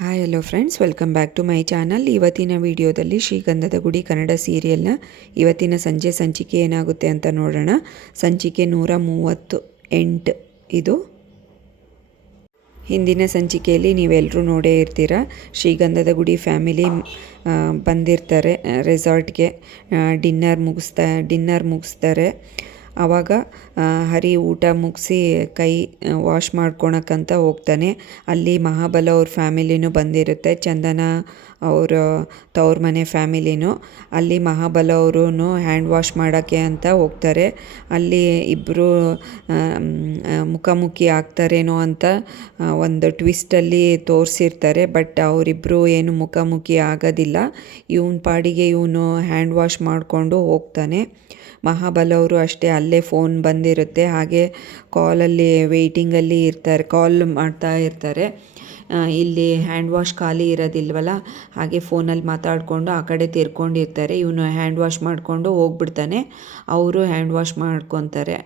Hi hello friends, welcome back to my channel. ಇವತ್ತಿನ ವಿಡಿಯೋದಲ್ಲಿ ಶ್ರೀಗಂಧದ ಗುಡಿ ಕನ್ನಡ ಸೀರಿಯಲ್ನ ಇವತ್ತಿನ ಸಂಜೆ ಸಂಚಿಕೆ ಏನಾಗುತ್ತೆ ಅಂತ ನೋಡೋಣ. ಸಂಚಿಕೆ 138 ಇದು. ಹಿಂದಿನ ಸಂಚಿಕೆಯಲ್ಲಿ ನೀವೆಲ್ಲರೂ ನೋಡೇ ಇರ್ತೀರ. ಶ್ರೀಗಂಧದ ಗುಡಿ ಫ್ಯಾಮಿಲಿ ಬಂದಿರ್ತಾರೆ ರೆಸಾರ್ಟ್ಗೆ. ಡಿನ್ನರ್ ಮುಗಿಸ್ತಾರೆ. ಆವಾಗ ಹರಿ ಊಟ ಮುಗಿಸಿ ಕೈ ವಾಶ್ ಮಾಡ್ಕೊಳಕ್ಕಂತ ಹೋಗ್ತಾನೆ. ಅಲ್ಲಿ ಮಹಾಬಲ ಅವ್ರ ಫ್ಯಾಮಿಲಿನೂ ಬಂದಿರುತ್ತೆ, ಚಂದನ ಅವರ ತವ್ರ ಮನೆ ಫ್ಯಾಮಿಲಿನೂ. ಅಲ್ಲಿ ಮಹಾಬಲ ಅವರು ಹ್ಯಾಂಡ್ ವಾಶ್ ಮಾಡೋಕ್ಕೆ ಅಂತ ಹೋಗ್ತಾರೆ. ಅಲ್ಲಿ ಇಬ್ಬರು ಮುಖಾಮುಖಿ ಆಗ್ತಾರೇನೋ ಅಂತ ಒಂದು ಟ್ವಿಸ್ಟಲ್ಲಿ ತೋರಿಸಿರ್ತಾರೆ. ಬಟ್ ಅವರಿಬ್ಬರು ಏನು ಮುಖಾಮುಖಿ ಆಗೋದಿಲ್ಲ. ಇವನ ಪಾಡಿಗೆ ಇವನು ಹ್ಯಾಂಡ್ ವಾಶ್ ಮಾಡಿಕೊಂಡು ಹೋಗ್ತಾನೆ. ಮಹಾಬಲ ಅವರು ಅಷ್ಟೇ, ಅಲ್ಲೇ ಫೋನ್ ಬಂದಿರುತ್ತೆ. ಹಾಗೆ ಕಾಲಲ್ಲಿ ವೆಯ್ಟಿಂಗಲ್ಲಿ ಇರ್ತಾರೆ, ಕಾಲ್ ಮಾಡ್ತಾ ಇರ್ತಾರೆ. ಇಲ್ಲಿ ಹ್ಯಾಂಡ್ ವಾಶ್ ಖಾಲಿ ಇರೋದಿಲ್ವಲ್ಲ, ಹಾಗೆ ಫೋನಲ್ಲಿ ಮಾತಾಡಿಕೊಂಡು ಆ ಕಡೆ ತಿರ್ಕೊಂಡಿರ್ತಾರೆ. ಇವನು ಹ್ಯಾಂಡ್ ವಾಶ್ ಮಾಡಿಕೊಂಡು ಹೋಗ್ಬಿಡ್ತಾನೆ. ಅವರು ಹ್ಯಾಂಡ್ ವಾಶ್ ಮಾಡ್ಕೊತಾರೆ.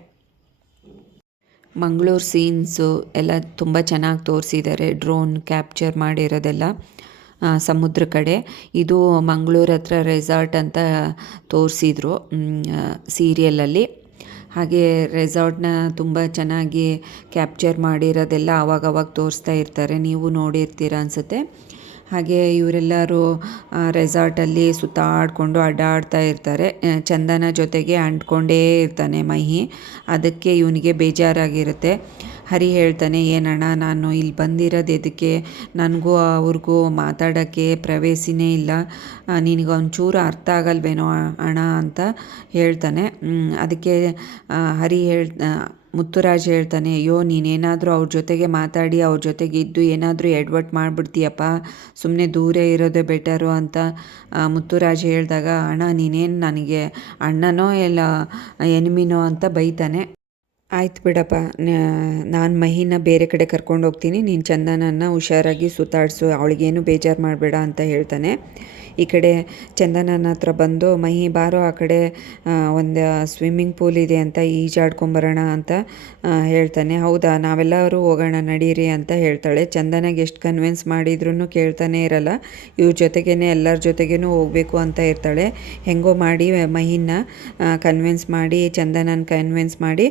ಮಂಗಳೂರು ಸೀನ್ಸು ಎಲ್ಲ ತುಂಬ ಚೆನ್ನಾಗಿ ತೋರಿಸಿದ್ದಾರೆ. ಡ್ರೋನ್ ಕ್ಯಾಪ್ಚರ್ ಮಾಡಿರೋದೆಲ್ಲ ಸಮುದ್ರ ಕಡೆ. ಇದು ಮಂಗಳೂರು ಹತ್ರ ರೆಸಾರ್ಟ್ ಅಂತ ತೋರಿಸಿದ್ರು ಸೀರಿಯಲಲ್ಲಿ. ಹಾಗೆ ರೆಸಾರ್ಟ್ನ ತುಂಬ ಚೆನ್ನಾಗಿ ಕ್ಯಾಪ್ಚರ್ ಮಾಡಿರೋದೆಲ್ಲ ಆವಾಗವಾಗ ತೋರಿಸ್ತಾ ಇರ್ತಾರೆ, ನೀವು ನೋಡಿರ್ತೀರ ಅನಿಸುತ್ತೆ. ಹಾಗೆ ಇವರೆಲ್ಲರೂ ರೆಸಾರ್ಟಲ್ಲಿ ಸುತ್ತಾಡಿಕೊಂಡು ಅಡ್ಡಾಡ್ತಾ ಇರ್ತಾರೆ. ಚಂದನ ಜೊತೆಗೆ ಅಂಟ್ಕೊಂಡೇ ಇರ್ತಾನೆ ಮಹಿ. ಅದಕ್ಕೆ ಇವನಿಗೆ ಬೇಜಾರಾಗಿರುತ್ತೆ. ಹರಿ ಹೇಳ್ತಾನೆ, ಏನಣ್ಣ ನಾನು ಇಲ್ಲಿ ಬಂದಿರೋದು ಎದಕ್ಕೆ, ನನಗೂ ಅವ್ರಿಗೂ ಮಾತಾಡೋಕ್ಕೆ ಪ್ರವೇಶನೇ ಇಲ್ಲ, ನಿನಗೆ ಒಂಚೂರು ಅರ್ಥ ಆಗಲ್ವೇನೋ ಅಣ್ಣ ಅಂತ ಹೇಳ್ತಾನೆ. ಅದಕ್ಕೆ ಹರಿ ಮುತ್ತುರಾಜ್ ಹೇಳ್ತಾನೆ, ಅಯ್ಯೋ ನೀನೇನಾದರೂ ಅವ್ರ ಜೊತೆಗೆ ಮಾತಾಡಿ ಅವ್ರ ಜೊತೆಗೆ ಇದ್ದು ಏನಾದರೂ ಎಡ್ವರ್ಟ್ ಮಾಡಿಬಿಡ್ತೀಯಪ್ಪ, ಸುಮ್ಮನೆ ದೂರ ಇರೋದೇ ಬೆಟರು ಅಂತ ಮುತ್ತುರಾಜ್ ಹೇಳಿದಾಗ, ಅಣ್ಣ ನೀನೇನು ನನಗೆ ಅಣ್ಣನೋ ಇಲ್ಲ ಎನಿಮಿನೋ ಅಂತ ಬೈತಾನೆ. ಆಯ್ತು ಬಿಡಪ್ಪ, ನಾನು ಮಹಿನ ಬೇರೆ ಕಡೆ ಕರ್ಕೊಂಡು ಹೋಗ್ತೀನಿ, ನೀನು ಚಂದನನ್ನು ಹುಷಾರಾಗಿ ಸುತ್ತಾಡಿಸು, ಅವಳಿಗೇನು ಬೇಜಾರು ಮಾಡಬೇಡ ಅಂತ ಹೇಳ್ತಾನೆ. ಈ ಕಡೆ ಚಂದನನ ಹತ್ರ ಬಂದು, ಮಹಿ ಬಾರೋ ಆ ಕಡೆ ಒಂದು ಸ್ವಿಮ್ಮಿಂಗ್ ಪೂಲ್ ಇದೆ ಅಂತ ಈಜಾಡ್ಕೊಂಬರೋಣ ಅಂತ ಹೇಳ್ತಾನೆ. ಹೌದಾ, ನಾವೆಲ್ಲರೂ ಹೋಗೋಣ ನಡೀರಿ ಅಂತ ಹೇಳ್ತಾಳೆ. ಚಂದನಾಗೆ ಎಷ್ಟು ಕನ್ವಿನ್ಸ್ ಮಾಡಿದ್ರೂ ಕೇಳ್ತಾನೆ ಇರಲ್ಲ. ಇವ್ರ ಜೊತೆಗೇ ಎಲ್ಲರ ಜೊತೆಗೇನು ಹೋಗಬೇಕು ಅಂತ ಇರ್ತಾಳೆ. ಹೆಂಗೋ ಮಾಡಿ ಮಹಿನ ಕನ್ವಿನ್ಸ್ ಮಾಡಿ, ಚಂದನನ ಕನ್ವಿನ್ಸ್ ಮಾಡಿ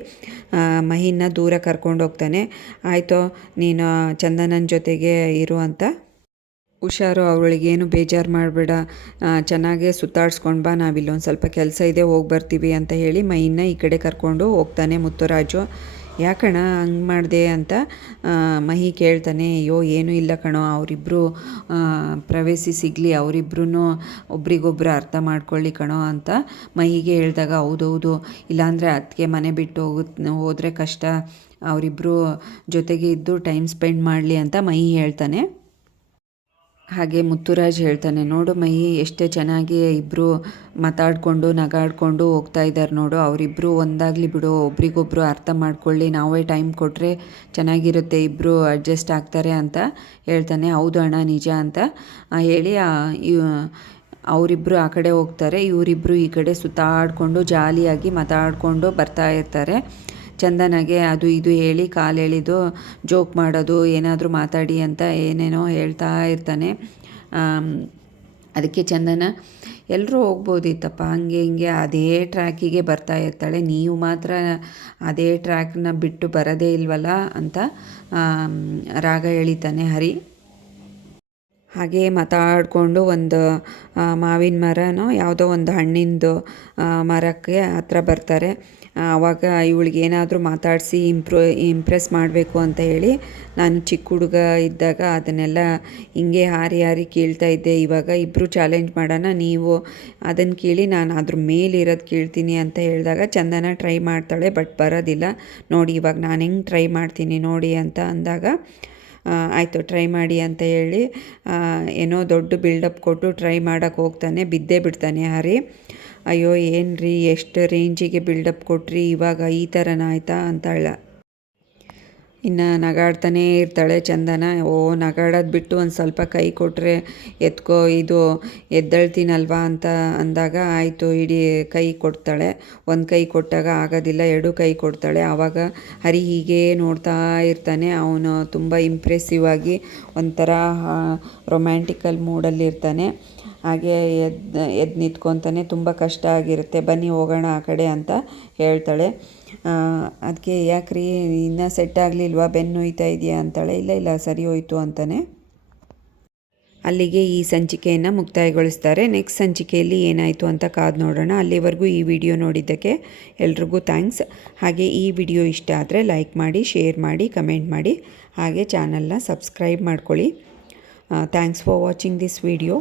ಮಹಿನ ದೂರ ಕರ್ಕೊಂಡು ಹೋಗ್ತಾನೆ. ಆಯಿತು, ನೀನು ಚಂದನನ ಜೊತೆಗೆ ಇರು ಅಂತ, ಹುಷಾರು, ಅವಳಿಗೇನು ಬೇಜಾರು ಮಾಡಬೇಡ, ಚೆನ್ನಾಗೇ ಸುತ್ತಾಡ್ಸ್ಕೊಂಡು ಬಾ, ನಾವಿಲ್ಲೊಂದು ಸ್ವಲ್ಪ ಕೆಲಸ ಇದೆ ಹೋಗಿ ಬರ್ತೀವಿ ಅಂತ ಹೇಳಿ ಮೈನ ಈ ಕಡೆ ಕರ್ಕೊಂಡು ಹೋಗ್ತಾನೆ ಮುತ್ತುರಾಜು. ಯಾಕಣ ಹಂಗೆ ಮಾಡಿದೆ ಅಂತ ಮಹಿ ಕೇಳ್ತಾನೆ. ಅಯ್ಯೋ ಏನೂ ಇಲ್ಲ ಕಣೋ, ಅವರಿಬ್ಬರು ಪ್ರವೇಶಿ ಸಿಗಲಿ, ಅವರಿಬ್ರು ಒಬ್ರಿಗೊಬ್ರು ಅರ್ಥ ಮಾಡ್ಕೊಳ್ಳಿ ಕಣೋ ಅಂತ ಮಹಿಗೆ ಹೇಳಿದಾಗ, ಹೌದೌದು, ಇಲ್ಲಾಂದರೆ ಅದಕ್ಕೆ ಮನೆ ಬಿಟ್ಟು ಹೋದರೆ ಕಷ್ಟ, ಅವರಿಬ್ಬರು ಜೊತೆಗೆ ಇದ್ದು ಟೈಮ್ ಸ್ಪೆಂಡ್ ಮಾಡಲಿ ಅಂತ ಮಹಿ ಹೇಳ್ತಾನೆ. ಹಾಗೆ ಮುತ್ತುರಾಜ್ ಹೇಳ್ತಾನೆ, ನೋಡು ಮಹಿ ಎಷ್ಟೇ ಚೆನ್ನಾಗಿ ಇಬ್ಬರು ಮಾತಾಡಿಕೊಂಡು ನಗಾಡಿಕೊಂಡು ಹೋಗ್ತಾ ಇದ್ದಾರೆ ನೋಡು, ಅವರಿಬ್ಬರು ಒಂದಾಗಲಿ ಬಿಡು, ಒಬ್ರಿಗೊಬ್ರು ಅರ್ಥ ಮಾಡ್ಕೊಳ್ಳಿ, ನಾವೇ ಟೈಮ್ ಕೊಟ್ಟರೆ ಚೆನ್ನಾಗಿರುತ್ತೆ, ಇಬ್ಬರು ಅಡ್ಜಸ್ಟ್ ಆಗ್ತಾರೆ ಅಂತ ಹೇಳ್ತಾನೆ. ಹೌದು ಅಣ್ಣ, ನಿಜ ಅಂತ ಹೇಳಿ ಅವರಿಬ್ಬರು ಆ ಕಡೆ ಹೋಗ್ತಾರೆ. ಇವರಿಬ್ಬರು ಈ ಕಡೆ ಸುತ್ತಾಡಿಕೊಂಡು ಜಾಲಿಯಾಗಿ ಮಾತಾಡಿಕೊಂಡು ಬರ್ತಾ ಇರ್ತಾರೆ. ಚಂದನಾಗೆ ಅದು ಇದು ಹೇಳಿ ಕಾಲು ಎಳೆದು ಜೋಕ್ ಮಾಡೋದು, ಏನಾದರೂ ಮಾತಾಡಿ ಅಂತ ಏನೇನೋ ಹೇಳ್ತಾ ಇರ್ತಾನೆ. ಅದಕ್ಕೆ ಚಂದನ, ಎಲ್ಲರೂ ಹೋಗ್ಬೋದಿತ್ತಪ್ಪ, ಹಂಗೆ ಹಿಂಗೆ ಅದೇ ಟ್ರ್ಯಾಕಿಗೆ ಬರ್ತಾ ಇರ್ತಾಳೆ, ನೀವು ಮಾತ್ರ ಅದೇ ಟ್ರ್ಯಾಕ್ನ ಬಿಟ್ಟು ಬರೋದೇ ಇಲ್ವಲ್ಲ ಅಂತ ರಾಗ ಎಳಿತಾನೆ ಹರಿ. ಹಾಗೆ ಮಾತಾಡಿಕೊಂಡು ಒಂದು ಮಾವಿನ ಮರನೋ ಯಾವುದೋ ಒಂದು ಹಣ್ಣಿಂದು ಮರಕ್ಕೆ ಹತ್ರ ಬರ್ತಾರೆ. ಆವಾಗ ಇವಳಿಗೆ ಏನಾದರೂ ಮಾತಾಡಿಸಿ ಇಂಪ್ರೆಸ್ ಮಾಡಬೇಕು ಅಂತ ಹೇಳಿ, ನಾನು ಚಿಕ್ಕ ಹುಡುಗ ಇದ್ದಾಗ ಅದನ್ನೆಲ್ಲ ಹಿಂಗೆ ಹಾರಿ ಹಾರಿ ಕೇಳ್ತಾ ಇದ್ದೆ, ಇವಾಗ ಇಬ್ಬರು ಚಾಲೆಂಜ್ ಮಾಡೋಣ, ನೀವು ಅದನ್ನು ಕೇಳಿ ನಾನು ಅದ್ರ ಮೇಲಿರೋದು ಕೇಳ್ತೀನಿ ಅಂತ ಹೇಳಿದಾಗ ಚಂದನ ಟ್ರೈ ಮಾಡ್ತಾಳೆ. ಬಟ್ ಬರೋದಿಲ್ಲ. ನೋಡಿ ಇವಾಗ ನಾನು ಹೆಂಗೆ ಟ್ರೈ ಮಾಡ್ತೀನಿ ನೋಡಿ ಅಂತ ಅಂದಾಗ, ಆಯಿತು ಟ್ರೈ ಮಾಡಿ ಅಂತ ಹೇಳಿ ಏನೋ ದೊಡ್ಡ ಬಿಲ್ಡಪ್ ಕೊಟ್ಟು ಟ್ರೈ ಮಾಡೋಕ್ಕೆ ಹೋಗ್ತಾನೆ. ಬಿದ್ದೇ ಬಿಡ್ತಾನೆ ಹರಿ. ಅಯ್ಯೋ ಏನು ರೀ, ಎಷ್ಟು ರೇಂಜಿಗೆ ಬಿಲ್ಡಪ್ ಕೊಟ್ರಿ, ಇವಾಗ ಈ ಥರನ ಆಯಿತಾ ಅಂತಾಳ. ಇನ್ನು ನಗಾಡ್ತಾನೇ ಇರ್ತಾಳೆ ಚಂದನ. ನಗಾಡೋದು ಬಿಟ್ಟು ಒಂದು ಸ್ವಲ್ಪ ಕೈ ಕೊಟ್ಟರೆ ಎತ್ಕೋ, ಇದು ಎದ್ದೇಳ್ತೀನಲ್ವಾ ಅಂತ ಅಂದಾಗ ಆಯಿತು ಇಡೀ ಕೈ ಕೊಡ್ತಾಳೆ. ಒಂದು ಕೈ ಕೊಟ್ಟಾಗ ಆಗೋದಿಲ್ಲ, 2 ಕೈ ಕೊಡ್ತಾಳೆ. ಆವಾಗ ಹರಿ ಹೀಗೆ ನೋಡ್ತಾ ಇರ್ತಾನೆ. ಅವನು ತುಂಬ ಇಂಪ್ರೆಸಿವ್ ಆಗಿ ಒಂಥರ ರೊಮ್ಯಾಂಟಿಕಲ್ ಮೂಡಲ್ಲಿರ್ತಾನೆ. ಹಾಗೆ ಎದ್ದು ನಿಂತ್ಕೊತಾನೆ. ತುಂಬ ಕಷ್ಟ ಆಗಿರುತ್ತೆ. ಬನ್ನಿ ಹೋಗೋಣ ಆ ಕಡೆ ಅಂತ ಹೇಳ್ತಾಳೆ. ಅದಕ್ಕೆ ಯಾಕ್ರಿ ಇನ್ನೂ ಸೆಟ್ ಆಗಲಿಲ್ವಾ, ಬೆನ್ನು ನೋಯ್ತಾ ಇದೆಯಾ ಅಂತಾಳೆ. ಇಲ್ಲ ಸರಿ ಹೋಯ್ತು ಅಂತಾನೆ. ಅಲ್ಲಿಗೆ ಈ ಸಂಚಿಕೆಯನ್ನು ಮುಕ್ತಾಯಗೊಳಿಸ್ತಾರೆ. ನೆಕ್ಸ್ಟ್ ಸಂಚಿಕೆಯಲ್ಲಿ ಏನಾಯಿತು ಅಂತ ಕಾದು ನೋಡೋಣ. ಅಲ್ಲಿವರೆಗೂ ಈ ವಿಡಿಯೋ ನೋಡಿದ್ದಕ್ಕೆ ಎಲ್ರಿಗೂ ಥ್ಯಾಂಕ್ಸ್. ಹಾಗೆ ಈ ವಿಡಿಯೋ ಇಷ್ಟ ಆದರೆ ಲೈಕ್ ಮಾಡಿ, ಶೇರ್ ಮಾಡಿ, ಕಮೆಂಟ್ ಮಾಡಿ. ಹಾಗೆ ಚಾನಲ್ನ ಸಬ್ಸ್ಕ್ರೈಬ್ ಮಾಡ್ಕೊಳ್ಳಿ. Thanks for watching this video.